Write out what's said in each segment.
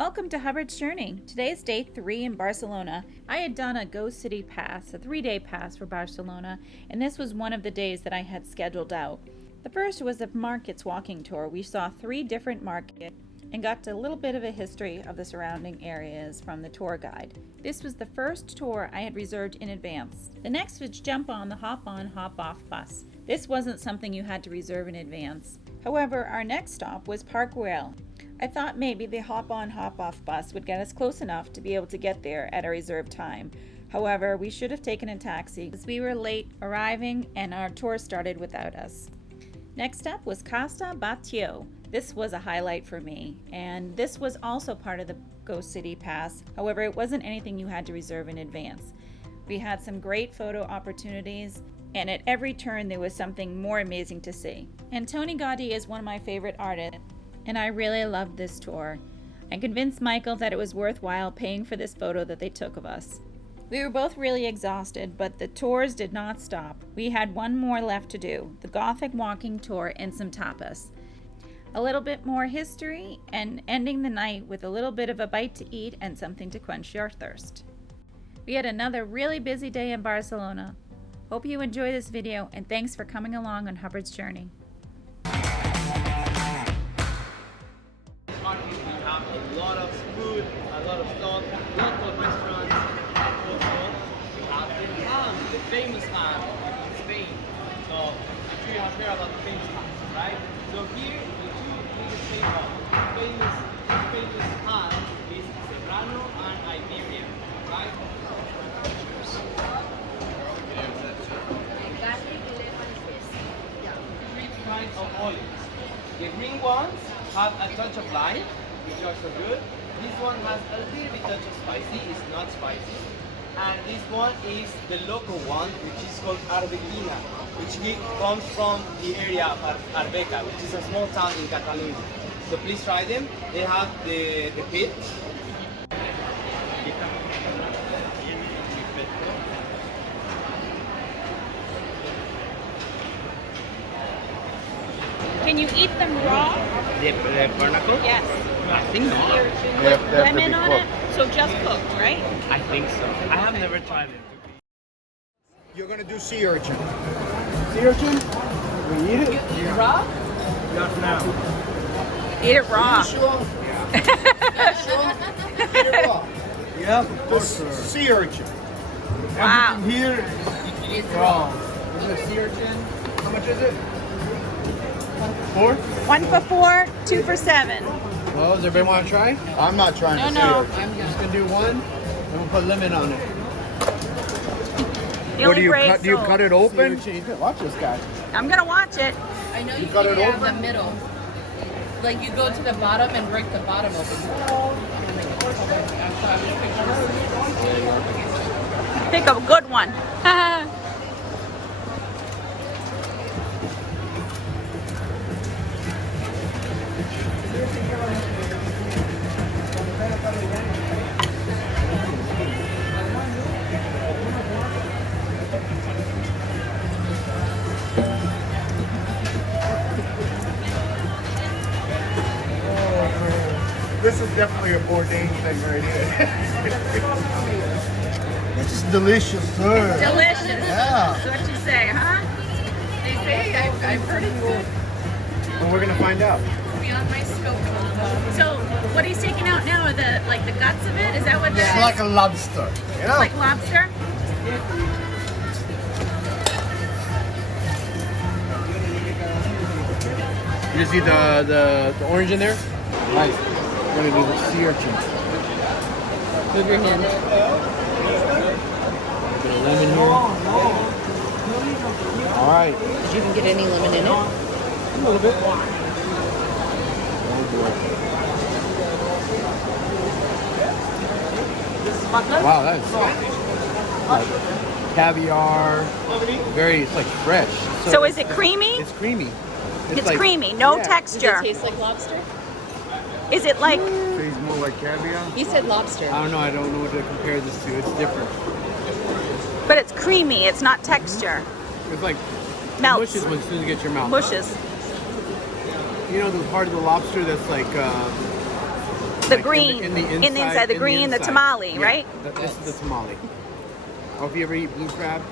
Welcome to Hubbard's Journey. Today's day 3 in Barcelona. I had done a Go City pass, a 3-day pass for Barcelona, and this was one of the days that I had scheduled out. The first was a markets walking tour. We saw 3 different markets and got a little bit of a history of the surrounding areas from the tour guide. This was the first tour I had reserved in advance. The next was jump on the hop-on, hop-off bus. This wasn't something you had to reserve in advance. However, our next stop was Park Güell. I thought maybe the hop-on, hop-off bus would get us close enough to be able to get there at a reserved time. However, we should have taken a taxi because we were late arriving and our tour started without us. Next up was Casa Batlló. This was a highlight for me, and this was also part of the Go City Pass. However, it wasn't anything you had to reserve in advance. We had some great photo opportunities, and at every turn there was something more amazing to see. And Tony Gothic is one of my favorite artists, and I really loved this tour. I convinced Michael that it was worthwhile paying for this photo that they took of us. We were both really exhausted, but the tours did not stop. We had one more left to do, the Gothic walking tour and some tapas. A little bit more history, and ending the night with a little bit of a bite to eat and something to quench your thirst. We had another really busy day in Barcelona. Hope you enjoy this video, and thanks for coming along on Hubbard's Journey. We have a lot of food, a lot of stuff, local restaurants, and also we have the ham, the famous ham in Spain. So I'm sure you have heard about the famous ham, right? So here, the two biggest famous ham is Serrano and Iberia, right? Three kinds of olives. The green ones have a touch of lime, which are so good. This one has a little bit touch of spicy, it's not spicy. And this one is the local one, which is called Arbequina, which comes from the area of Arbeca, which is a small town in Catalonia. So please try them. They have the pit. Can you eat them raw? The barnacle? Yes. I think not. With lemon on it? So just cooked, right? I think so. I have never tried it. You're gonna do sea urchin. Sea urchin? We eat it? Eat raw? Not now. Eat it raw. Sure. Eat it raw. Yeah, of course. Sea urchin. Wow. Everything here is raw. This is sea urchin. How much is it? 4? 1 for 4, 2 for 7. Well, does everybody want to try? I'm not trying to sea No. urchin. I'm just gonna do one, and we'll put lemon on it. The only brave Do you soul. cut it Sea open? urchin. Watch this guy. I'm gonna watch it. I know you cut can it have open? the middle. Like you go to the bottom and break the bottom open. Pick a good one. This is definitely a Bourdain thing right here. This is delicious, sir. Delicious. Yeah. That's what you say, huh? They say I've heard it's good. Well, we're gonna find out. Beyond my scope. So what he's taking out now are the guts of it? Is that what It's that is? like a lobster. Yeah. Like lobster? You see the orange in there? Nice. We're gonna do the sea urchin. Move your hand. Bit of lemon here. All right. Did you even get any lemon in it? A little bit. Oh boy. Wow, that's caviar. It's like fresh. So is it creamy? It's creamy. It's like- creamy, no yeah. Does texture. it taste like lobster? Is it like, Tastes more like caviar. He said lobster. I don't know. I don't know what to compare this to. It's different. but it's creamy, it's not texture. It's like Melts. mushes as soon as you get your mouth. Mushes. You know the part of the lobster that's like The like green, in the inside, the green, the tamale, Yeah, right? This is the tamale. Or if you ever eat blue crab,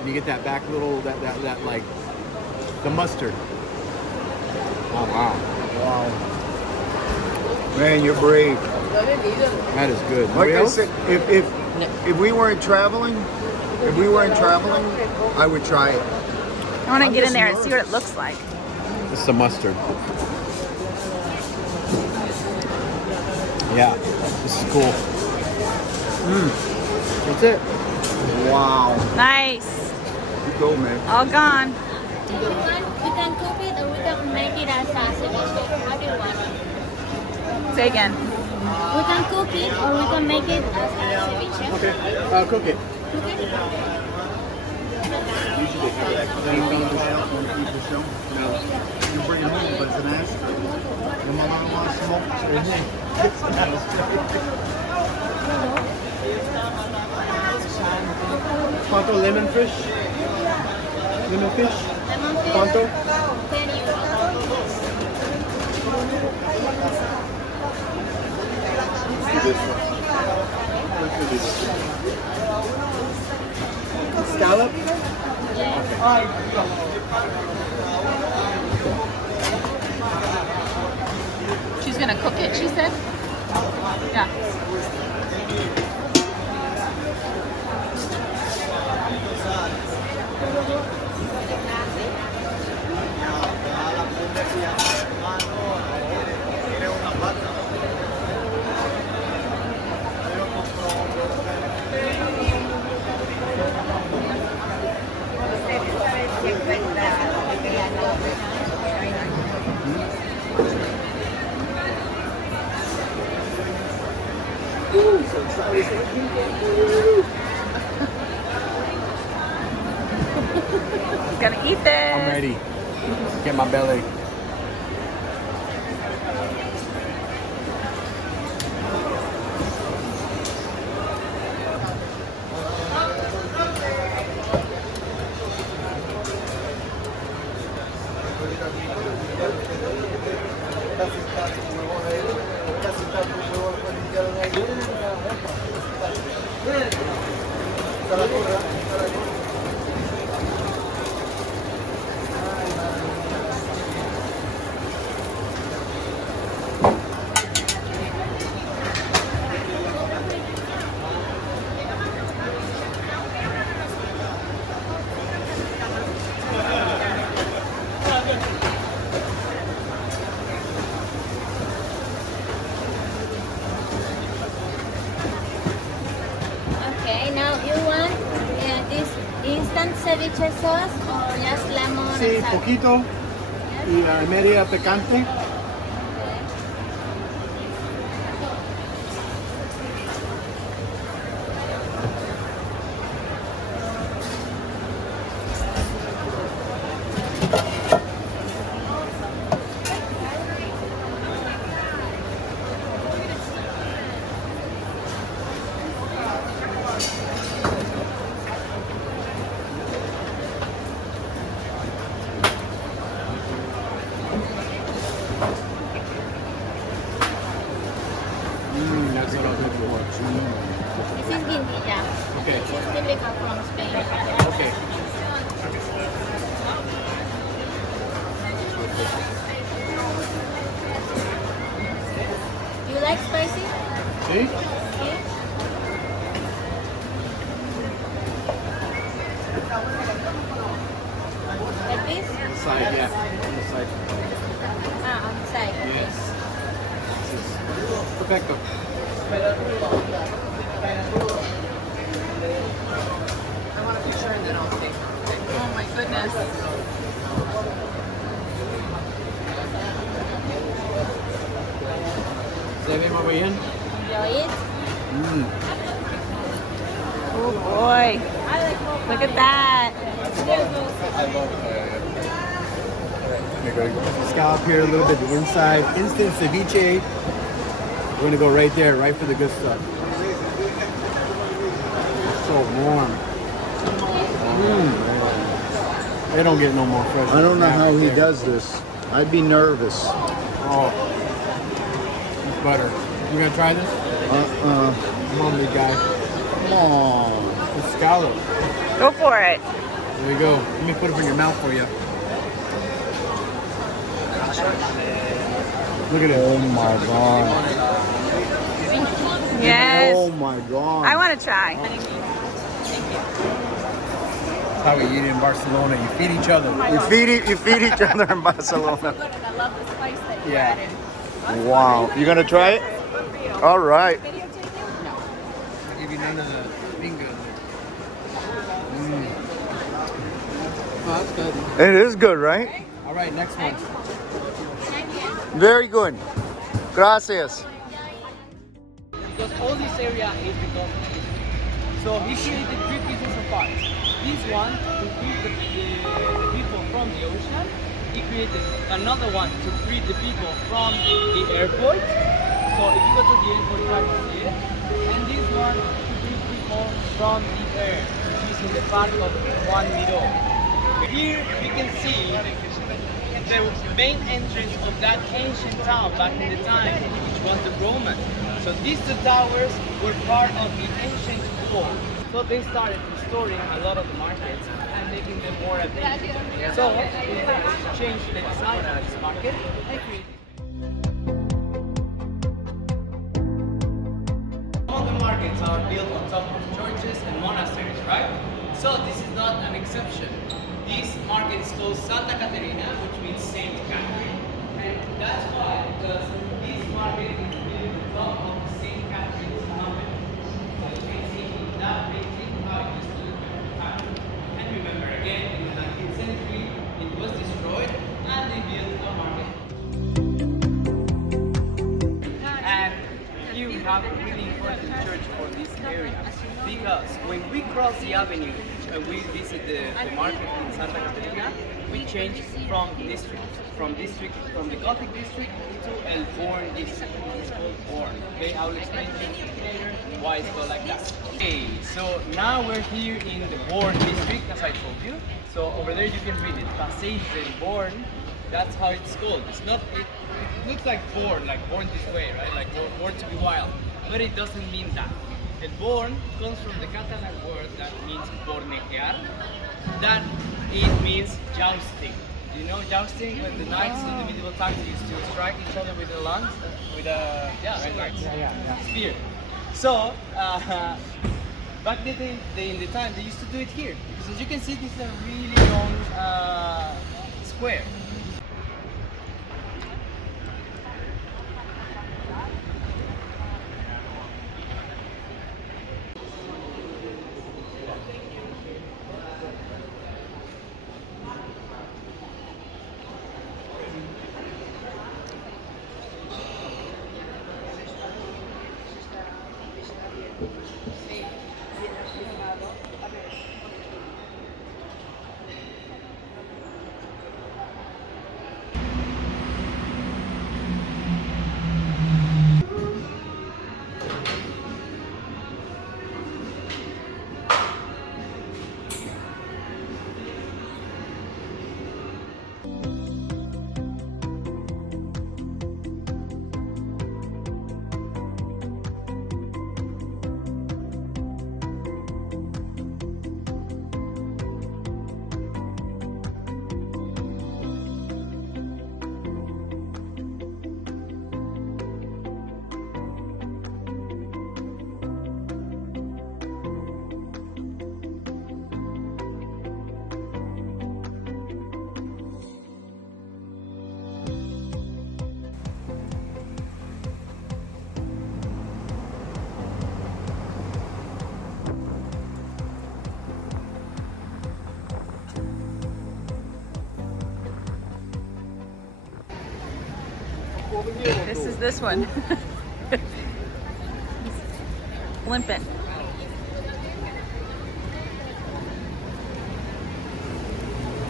and you get that back little, that like, the mustard. Oh, wow. Wow. Man, you're brave. That is good. Like I Else? said, if we weren't traveling, I would try it. I want to I'm get in just there and see what it nervous. looks like. This is the mustard. Yeah, this is cool. That's it. Wow. Nice. You go, man. All gone. If you want, we can cook it or we can make it as a ceviche. What do you want? Say again. We can cook it or we can make it as a ceviche. Okay, cook it. Cook it? You bring it home, but it's an ashtray. Your mama wants smoke. It's an ashtray. Quanto lemon fish? Lemon fish? Lemon fish? Quanto? 10 euros. Scallop? She's gonna cook it, she said? Yeah. He's gonna eat this. I'm ready. Get my belly. Okay, now you want this instant ceviche sauce or just lemon Sí, and salt? poquito. Y media picante. That's what I'll do for lunch. This is guindilla. Okay. This is typical from Spain. Okay. Do you like spicy? See? Okay. Like this? Side, yeah. On the side. Ah, on the side. Yes. Perfecto. Oh my goodness. ¿Se ve muy bien? Enjoy it. Oh boy. Look at that. Scallop here a little bit, the inside. Instant ceviche. We're gonna go right there, right for the good stuff. It's so warm. They don't get no more fresh. I don't know how he there. does this. I'd be nervous. Oh, it's butter. You gonna try this? Come on, big guy. Come on. The scallop. Go for it. There you go. Let me put it in your mouth for you. Look at it. Oh my god. Yes. Oh my god. I want to try. That's how we eat in Barcelona. You feed each other. Oh You feed each other in Barcelona. Good, and I love the spice that you Yeah. added. Wow. You gonna try it? All right. Videotape you? No. I'll give you none of the finger. Oh, that's good. It is good, right? All right, next one. Very good. Gracias. Because all this area is the Gothic history. So he created three pieces of art. This one to free the people from the ocean. He created another one to free the people from the airport. So if you go to the airport, you can see it. And this one to free people from the air, using the part of Juan Miró. Here you can see the main entrance of that ancient town back in the time, which was the Roman. So these two towers were part of the ancient wall. So they started restoring a lot of the markets and making them more appealing. So we changed the design of this market and created. All the markets are built on top of churches and monasteries, right? So this is not an exception. This market is called Santa Caterina, which means Saint Catherine. And that's why, because this market is built on top of the Saint Catherine's mountain. So you can see in that painting how it used to look at the time. And remember again, in the 19th century, it was destroyed and they built a market. And here we have a really important church for this area. Because when we cross the avenue and we visit the market in Santa Caterina, we change from the Gothic district to El Born district. It's called Born. Okay, I will explain to you later why it's called like that. Okay, so now we're here in the Born district, as I told you. So over there you can read it. Passeig del Born. That's how it's called. It's not. It looks like born this way, right? Like born to be wild, but it doesn't mean that. El born comes from the Catalan word that means bornejear. That it means jousting. Do you know jousting? When the knights in the medieval times used to strike each other with the lungs, with a spear. So back then, in the time, they used to do it here. Because as you can see, this is a really long square. This is this one. Limping.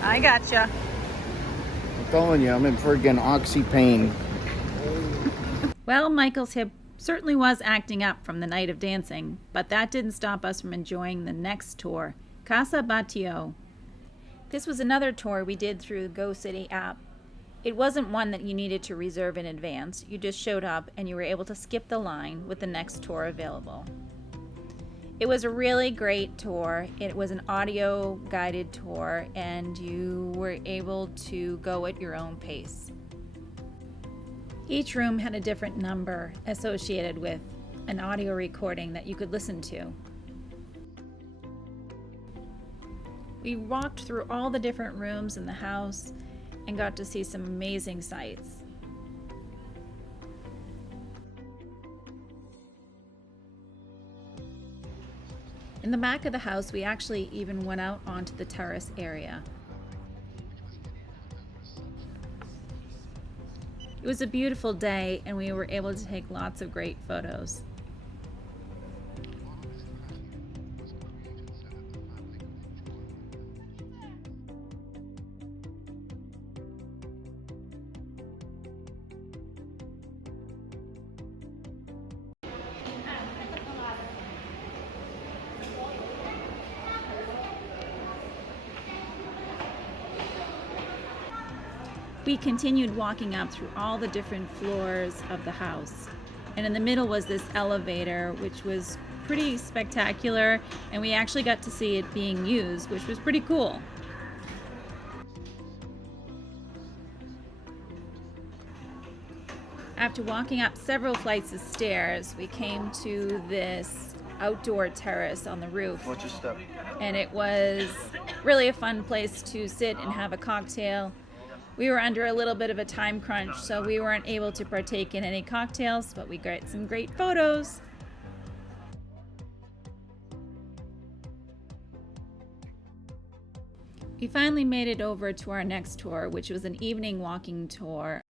I gotcha. I'm telling you, I'm in friggin' oxy pain. Well, Michael's hip certainly was acting up from the night of dancing, but that didn't stop us from enjoying the next tour, Casa Batlló. This was another tour we did through the Go City app. It wasn't one that you needed to reserve in advance. You just showed up and you were able to skip the line with the next tour available. It was a really great tour. It was an audio guided tour and you were able to go at your own pace. Each room had a different number associated with an audio recording that you could listen to. We walked through all the different rooms in the house and got to see some amazing sights. In the back of the house, we actually even went out onto the terrace area. It was a beautiful day and we were able to take lots of great photos. We continued walking up through all the different floors of the house. And in the middle was this elevator, which was pretty spectacular, and we actually got to see it being used, which was pretty cool. After walking up several flights of stairs, we came to this outdoor terrace on the roof. Watch your step. And it was really a fun place to sit and have a cocktail. We were under a little bit of a time crunch, so we weren't able to partake in any cocktails, but we got some great photos. We finally made it over to our next tour, which was an evening walking tour.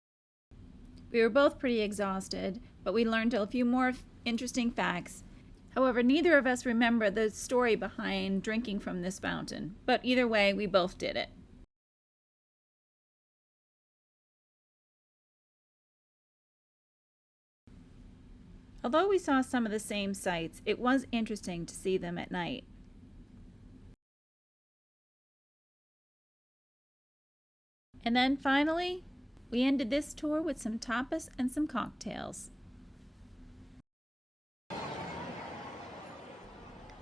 We were both pretty exhausted, but we learned a few more interesting facts. However, neither of us remember the story behind drinking from this fountain, but either way, we both did it. Although we saw some of the same sights, it was interesting to see them at night. And then finally, we ended this tour with some tapas and some cocktails.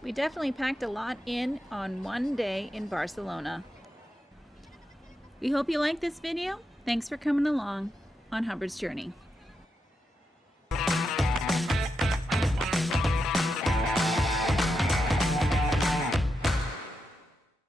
We definitely packed a lot in on one day in Barcelona. We hope you liked this video. Thanks for coming along on Hubbard's Journey.